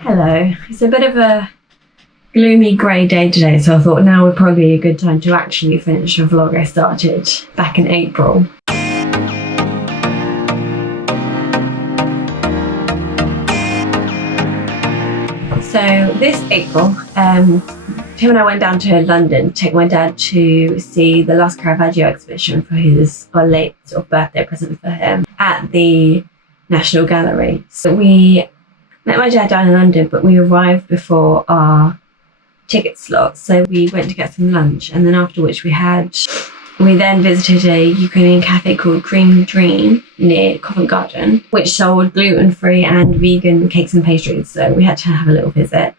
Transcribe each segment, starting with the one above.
Hello. It's a bit of a gloomy grey day today, so I thought now would probably be a good time to actually finish a vlog I started back in April. So this April, Tim and I went down to London to take my dad to see the last Caravaggio exhibition for his late sort of birthday present for him at the National Gallery. So we met my dad down in London, but we arrived before our ticket slot. So we went to get some lunch, and then after which we then visited a Ukrainian cafe called Cream Dream near Covent Garden, which sold gluten-free and vegan cakes and pastries. So we had to have a little visit.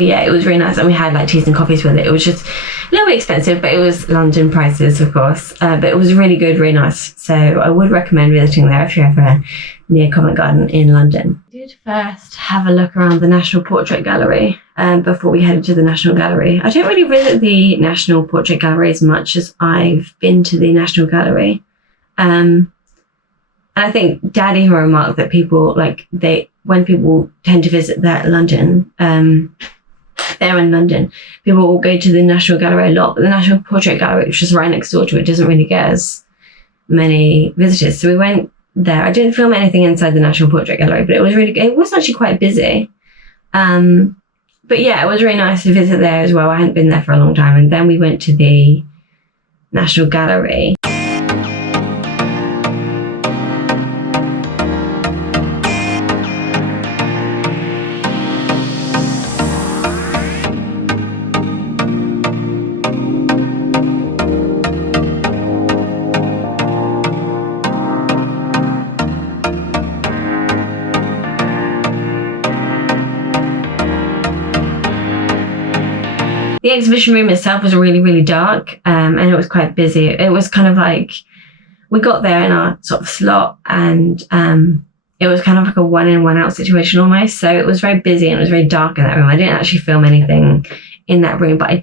Yeah, it was really nice, and we had like teas and coffees with it. It was just a little bit expensive, but it was London prices, of course. But it was really good, really nice. So I would recommend visiting there if you're ever near Covent Garden in London. We did first have a look around the National Portrait Gallery before we headed to the National Gallery. I don't really visit the National Portrait Gallery as much as I've been to the National Gallery. And I think Dad even remarked that people when people tend to visit that London, there in London, people will go to the National Gallery a lot, but the National Portrait Gallery, which is right next door to it, doesn't really get as many visitors. So we went there. I didn't film anything inside the National Portrait Gallery, but it was actually quite busy. But yeah, it was really nice to visit there as well. I hadn't been there for a long time. And then we went to the National Gallery. The exhibition room itself was really, really dark, and it was quite busy. It was kind of like, we got there in our sort of slot, and it was kind of like a one in, one out situation almost. So it was very busy and it was very dark in that room. I didn't actually film anything in that room, but we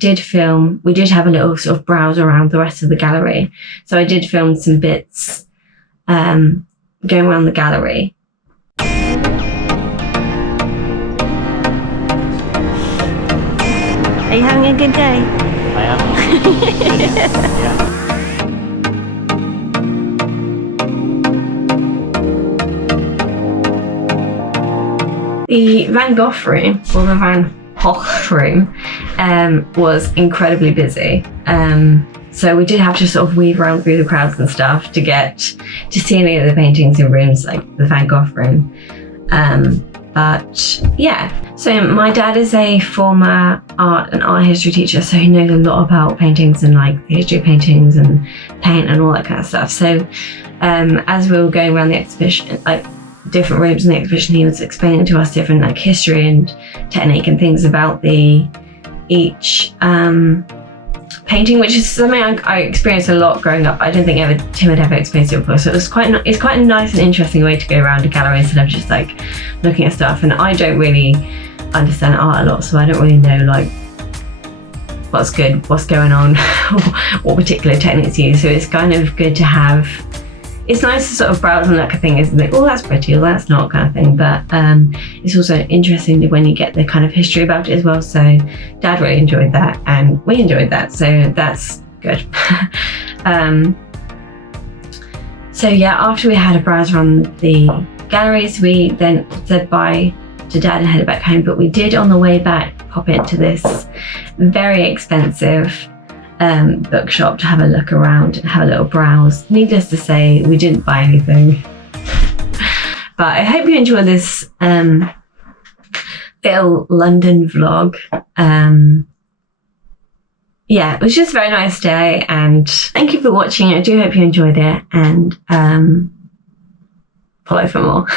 did have a little sort of browse around the rest of the gallery. So I did film some bits going around the gallery. Are you having a good day? I am. Yeah. The Van Gogh room, or the Van Gogh room, was incredibly busy. So we did have to sort of weave around through the crowds and stuff to get to see any of the paintings in rooms like the Van Gogh room. But yeah, so my dad is a former art and art history teacher, so he knows a lot about paintings and like the history of paintings and paint and all that kind of stuff. So as we were going around the exhibition, like different rooms in the exhibition, he was explaining to us different like history and technique and things about each painting, which is something I experienced a lot growing up. I don't think Tim had ever experienced it before, so it's quite a nice and interesting way to go around a gallery instead of just like looking at stuff. And I don't really understand art a lot, so I don't really know like what's good, what's going on, what particular techniques to use. So it's kind of good to have. It's nice to sort of browse and look at things and think, oh, that's pretty, or that's not, kind of thing. But it's also interesting when you get the kind of history about it as well. So Dad really enjoyed that, and we enjoyed that. So that's good. So yeah, after we had a browse around the galleries, we then said bye to Dad and headed back home. But we did on the way back pop into this very expensive bookshop to have a look around and have a little browse. Needless to say, we didn't buy anything. But I hope you enjoy this little London vlog. Yeah, it was just a very nice day, and thank you for watching. I do hope you enjoyed it, and follow for more.